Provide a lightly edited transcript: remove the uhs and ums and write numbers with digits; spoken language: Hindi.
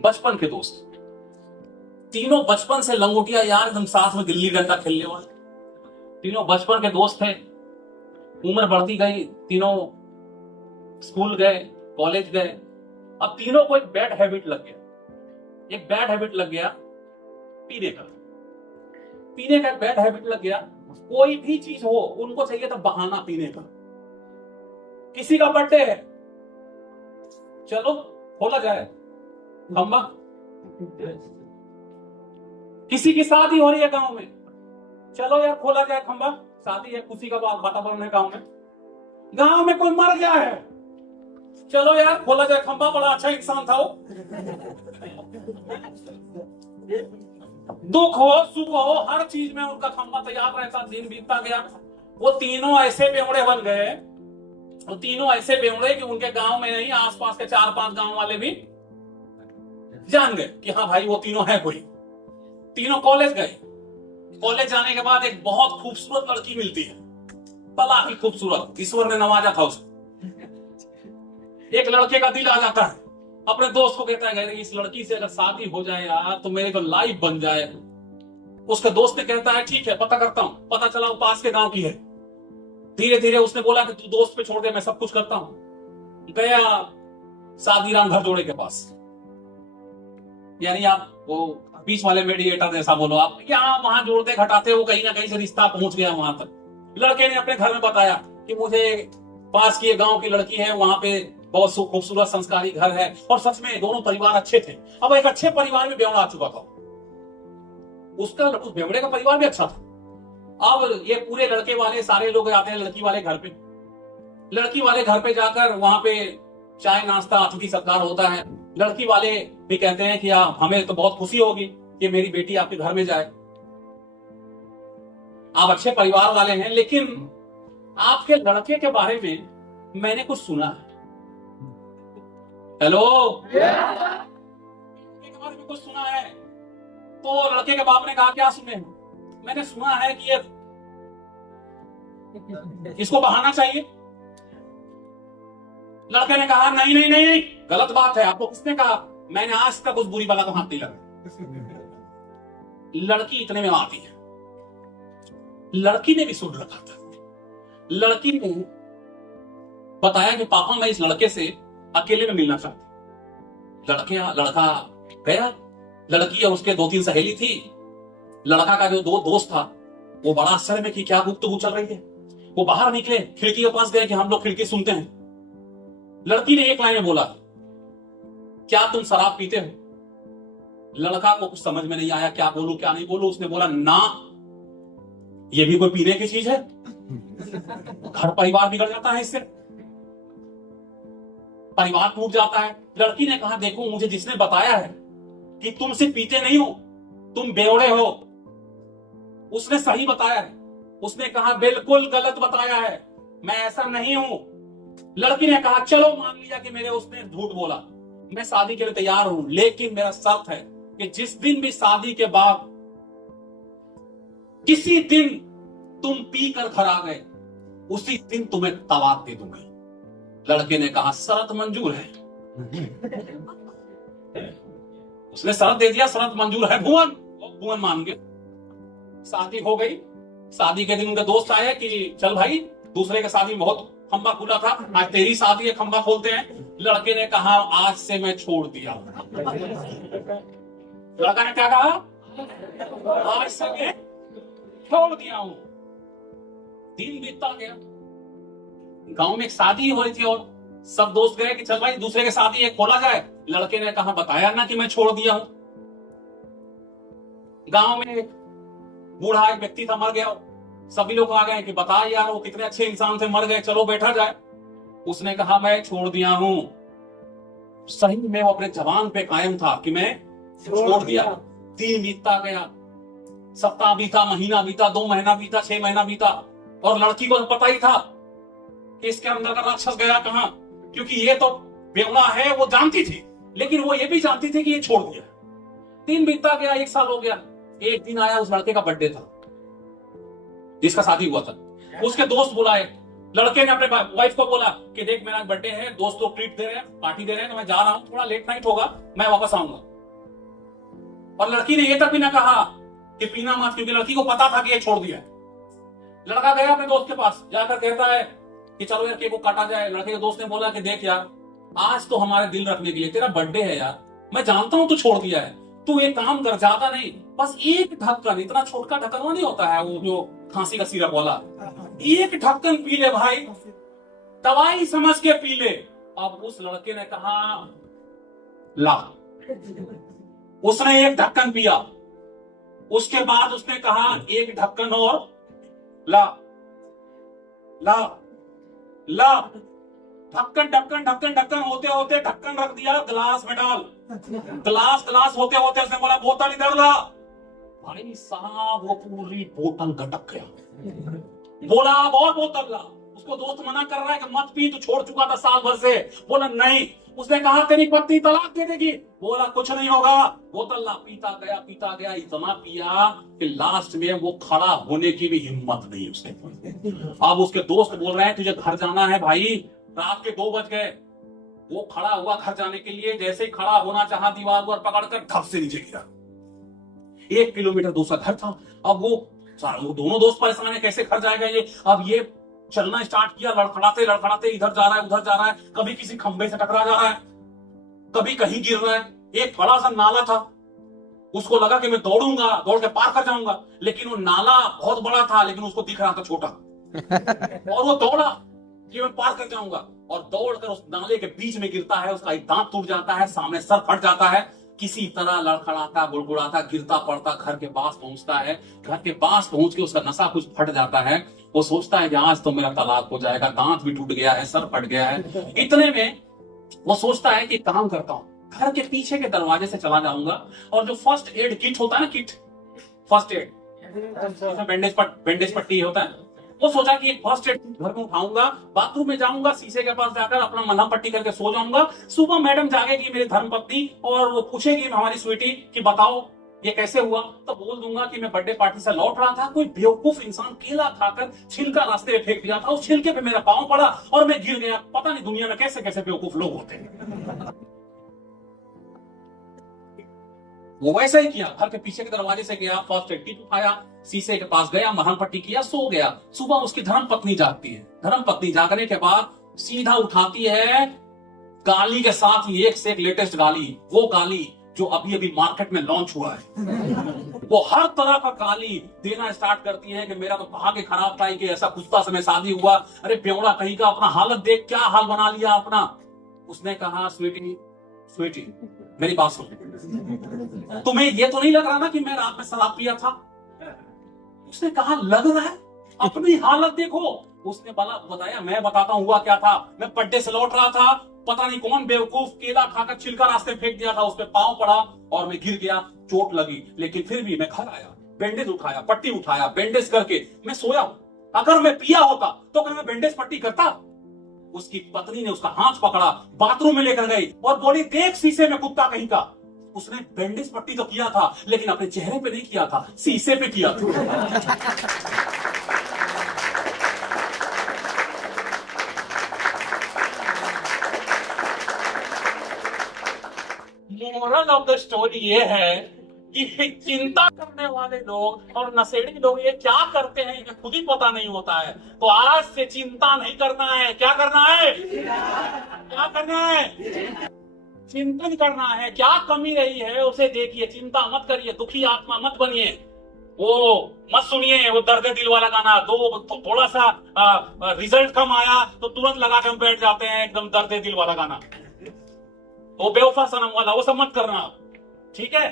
बचपन के दोस्त, तीनों बचपन से लंगोटिया यार, एकदम साथ में गिल्ली डंडा खेलने वाले, तीनों बचपन के दोस्त थे। उम्र बढ़ती गई, तीनों स्कूल गए, कॉलेज गए। अब तीनों को एक बैड हैबिट लग गया, एक बैड हैबिट लग गया पीने का। पीने का एक बैड हैबिट लग गया। कोई भी चीज हो उनको चाहिए था बहाना पीने का। किसी का बर्थडे है, चलो खोला जाए खंबा। किसी की शादी हो रही है गांव में, चलो यार खोला जाए खंबा, शादी है, खुशी का वातावरण है गांव में। गांव में कोई मर गया है, चलो यार खोला जाए खंबा, बड़ा अच्छा इंसान था वो। दुख हो सुख हो हर चीज में उनका खंबा तैयार रहता। दिन बीतता गया, वो तीनों ऐसे बेवड़े बन गए, वो तीनों ऐसे बेवड़े कि उनके गांव में नहीं, आसपास के 4-5 गांव वाले भी जान गए कि हाँ भाई वो तीनों है कोई। तीनों कॉलेज गए। कॉलेज जाने के बाद एक बहुत खूबसूरत लड़की मिलती है, बला की खूबसूरत, ईश्वर ने नवाजा था उसको। एक लड़के का दिल आ जाता है, अपने दोस्त को कहता है इस लड़की से अगर शादी हो जाए यार तो मेरे को लाइफ बन जाए। उसके दोस्त ने कहता है ठीक है पता करता हूं। पता चला वो पास के गांव की है। धीरे धीरे उसने बोला कि तू दोस्त पे छोड़ दे, मैं सब कुछ करता हूं। गया शादीराम घर जोड़े के पास, यानी आप वो बीच वाले मेडिएटर जैसा बोलो आप, यहाँ वहां जोड़ते घटाते वो कहीं ना कहीं से रिश्ता पहुंच गया वहां तक। लड़के ने अपने घर में बताया कि मुझे पास की गांव की लड़की है, वहां पे बहुत खूबसूरत संस्कारी घर है, और सच में दोनों परिवार अच्छे थे। अब एक अच्छे परिवार में बेवड़ा आ चुका था, उसका उस बेवड़े का परिवार भी अच्छा था। अब ये पूरे लड़के वाले सारे लोग आते हैं लड़की वाले घर पे। लड़की वाले घर पे जाकर वहां पे चाय नाश्ता अतिथि सत्कार होता है। लड़की वाले भी कहते हैं कि हमें तो बहुत खुशी होगी कि मेरी बेटी आपके घर में जाए। आप अच्छे परिवार वाले हैं, लेकिन आपके लड़के के बारे में मैंने कुछ सुना है। हेलो, के बारे में कुछ सुना है? तो लड़के के बाप ने कहा क्या सुने? मैंने सुना है कि ये इसको बहाना चाहिए। लड़के ने कहा नहीं नहीं नहीं नहीं, गलत बात है। आपको किसने कहा? मैंने आज तक उस बुरी बला को हाथ नहीं लगा। लड़की इतने में आती है, लड़की ने भी सुन रखा था। लड़की ने बताया कि पापा मैं इस लड़के से अकेले में मिलना चाहती। लड़का गया। लड़की और उसके 2-3 सहेली थी। लड़का का जो 2 दोस्त था वो बड़ा आश्चर्य में कि क्या गुफ्तगू चल रही है। वो बाहर निकले, खिड़की के पास गए कि हम लोग खिड़की सुनते हैं। लड़की ने एक लाइन में बोला क्या तुम शराब पीते हो? लड़का को कुछ समझ में नहीं आया, क्या बोलूं क्या नहीं बोलूं। उसने बोला ना, ये भी कोई पीने की चीज है? घर परिवार बिगड़ जाता है इससे, परिवार टूट जाता है। लड़की ने कहा देखो मुझे जिसने बताया है कि तुम सिर्फ पीते नहीं हो, तुम बेवड़े हो, उसने सही बताया है। उसने कहा बिल्कुल गलत बताया है, मैं ऐसा नहीं हूं। लड़की ने कहा चलो मान लिया कि मेरे उसने झूठ बोला, मैं शादी के लिए तैयार हूं, लेकिन मेरा शर्त है कि जिस दिन भी शादी के बाद किसी दिन तुम पी कर घर आ गए, उसी दिन तुम्हें तलाक दे दूंगी। लड़के ने कहा शर्त मंजूर है। उसने शर्त दे दिया, शर्त मंजूर है। भुवन मान गए। शादी हो गई। शादी के दिन उनके दोस्त आए कि चल भाई, दूसरे के शादी में बहुत खंबा खुला था, आज तेरी शादी है, खंबा खोलते हैं। लड़के ने कहा आज से मैं छोड़ दिया। लड़का ने क्या कहा? आज से मैं छोड़ दिया हूं। दिन बीतता गया, गांव में एक शादी हो रही थी और सब दोस्त गए कि चल भाई दूसरे के शादी है, खोला जाए। लड़के ने कहा बताया ना कि मैं छोड़ दिया हूं। गांव में एक बूढ़ा एक व्यक्ति था, मर गया। सभी लोग आ गए कि बता यार वो कितने अच्छे इंसान थे, मर गए, चलो बैठा जाए। उसने कहा मैं छोड़ दिया हूं। सही में वो अपने जवान पे कायम था कि मैं छोड़ दिया। दिन बीतता गया, सप्ताह बीता, महीना बीता, 2 महीना बीता, 6 महीना बीता, और लड़की को पता ही था कि इसके अंदर का राक्षस गया कहां, क्योंकि ये तो बेवड़ा है, वो जानती थी, लेकिन वो ये भी जानती थी कि ये छोड़ दिया। दिन बीतता गया, 1 साल हो गया। एक दिन आया, उस लड़के का बर्थडे था जिसका शादी हुआ था। उसके दोस्त बुलाए। लड़के ने अपने वाइफ को बोला कि देख मेरा बर्थडे है, दोस्त लोग ट्रीट दे रहे हैं, पार्टी दे रहे हैं, तो मैं जा रहा हूं, थोड़ा लेट नाइट होगा, मैं वापस आऊंगा। और लड़की ने ये तक भी ना कहा कि पीना मत, क्योंकि लड़की को पता था कि ये छोड़ दिया है। लड़का गया अपने दोस्त के पास, जाकर कहता है कि चलो यार केक को काटा जाए। लड़के के दोस्त ने बोला कि देख यार, आज तो हमारे दिल रखने के लिए, तेरा बर्थडे है यार, मैं जानता हूं तू छोड़ दिया है, तू एक काम कर, ज्यादा नहीं, बस एक ढक्कन, इतना छोटा ढक्कन नहीं होता है वो जो खांसी का सिरप वाला, एक ढक्कन पी ले भाई, दवाई समझ के पी ले। अब उस लड़के ने कहा ला, उसने एक ढक्कन पिया। उसके बाद उसने कहा एक ढक्कन और ला ला ला, ढक्कन ढक्कन ढक्कन ढक्कन होते होते ढक्कन रख दिया गिलास में डाल, गिलास होते होते उसने बोला बोतल इधर ला। भाई साहब वो पूरी बोतल गटक गया। बोला अब और बोतल ला। उसको दोस्त मना कर रहा है कि मत पी, तू छोड़ चुका था साल भर से। बोला नहीं। उसने कहा तेरी पत्नी तलाक दे देगी। बोला कुछ नहीं होगा, बोतल ला। पीता गया, इतना पिया कि लास्ट में वो खड़ा होने की भी हिम्मत नहीं उसने। अब उसके दोस्त बोल रहे हैं तुझे घर जाना है भाई, रात के 2 बज गए। वो खड़ा हुआ घर जाने के लिए, जैसे ही खड़ा होना चाहा दीवार पर पकड़कर धप से नीचे गिरा। 1 किलोमीटर दूसरा घर था। अब वो दोनों दोस्त परेशान है, कैसे घर जाएगा ये। अब ये चलना स्टार्ट किया, लड़खड़ाते लड़खड़ाते इधर जा रहा है उधर जा रहा है, कभी किसी खंबे से टकरा जा रहा है, कभी कहीं गिर रहा है। एक बड़ा सा नाला था, उसको लगा कि मैं दौड़ूंगा, दौड़ के पार कर जाऊंगा, लेकिन वो नाला बहुत बड़ा था, लेकिन उसको दिख रहा था छोटा। और वो दौड़ा कि मैं पार कर जाऊंगा, और दौड़कर उस नाले के बीच में गिरता है। उसका एक दांत टूट जाता है, सामने सर फट जाता है। किसी तरह लड़खड़ाता गुड़गुड़ाता गिरता पड़ता घर के पास पहुंचता है। घर के पास पहुंच के उसका नशा कुछ फट जाता है। वो सोचता है कि आज तो मेरा तलाक हो जाएगा, दांत भी टूट गया है, सर फट गया है। इतने में वो सोचता है कि काम करता हूं, घर के पीछे के दरवाजे से चला जाऊंगा, और जो फर्स्ट एड किट होता है ना, किट फर्स्ट एड, बैंडेज पट्टी होता है, वो सोचा कि एक फर्स्ट एड घर में उठाऊंगा, बाथरूम में जाऊंगा, शीशे के पास जाकर अपना मलहम पट्टी करके सो जाऊंगा। सुबह मैडम जागेगी मेरी धर्मपत्नी, और वो पूछेगी हमारी स्वीटी कि बताओ ये कैसे हुआ, तो बोल दूंगा कि मैं बर्थडे पार्टी से लौट रहा था, कोई बेवकूफ इंसान केला खाकर छिलका रास्ते में फेंक दिया था, उस छिलके पे मेरा पांव पड़ा और मैं गिर गया। पता नहीं दुनिया में कैसे कैसे बेवकूफ लोग होते हैं। वो वैसे ही किया, घर के पीछे के दरवाजे से गया, फर्स्ट एड किट उठाया, शीशे के पास गया, मरहम पट्टी किया, सो गया। सुबह उसकी धर्मपत्नी जागती है। धर्मपत्नी जागने के बाद सीधा उठाती है गाली के साथ ही, एक से एक लेटेस्ट गाली, वो गाली जो अभी अभी मार्केट में लॉन्च हुआ है। वो हर तरह का गाली देना स्टार्ट करती है कि मेरा तो भाग्य खराब था कि ऐसा कुत्ता समय शादी हुआ, अरे बेवड़ा कहीं का, अपना हालत देख, क्या हाल बना लिया अपना। उसने कहा स्वीटी मेरी बात सुन, तुम्हें ये तो नहीं लग रहा ना कि मैं रात में शराब पिया था। उसने कहा लग रहा है, अपनी हालत देखो। उसने बताया मैं बताता हूँ हुआ क्या था। मैं बर्थडे से लौट रहा था, पता नहीं कौन बेवकूफ केला खाकर छिलका रास्ते फेंक दिया था, उस पे पांव पड़ा और मैं गिर गया, चोट लगी, लेकिन फिर भी मैं घर आया, बैंडेज उठाया, पट्टी उठाया, बैंडेज करके मैं सोया हूं। अगर मैं पिया होता तो क्या मैं बैंडेज पट्टी करता। उसकी पत्नी ने उसका हाथ पकड़ा, बाथरूम में लेकर गई और बोली देख शीशे में कुत्ता कहीं का। उसने बैंडेज पट्टी तो किया था, लेकिन अपने चेहरे पे नहीं किया था, शीशे पे किया था। मोरल ऑफ द स्टोरी ये है कि चिंता करने वाले लोग और नशेड़ी लोग ये क्या करते हैं इन्हें खुद ही पता नहीं होता है। तो आज से चिंता नहीं करना है। क्या करना है? क्या करना है? चिंतन करना है। क्या कमी रही है उसे देखिए, चिंता मत करिए, दुखी आत्मा मत बनिए। वो मत सुनिए वो दर्द दिल वाला गाना, तो थोड़ा सा रिजल्ट कम आया तो तुरंत लगा के हम बैठ जाते हैं एकदम दर्द दिल वाला गाना, वो बेवफा सनम वाला, वो सब मत करना, ठीक है।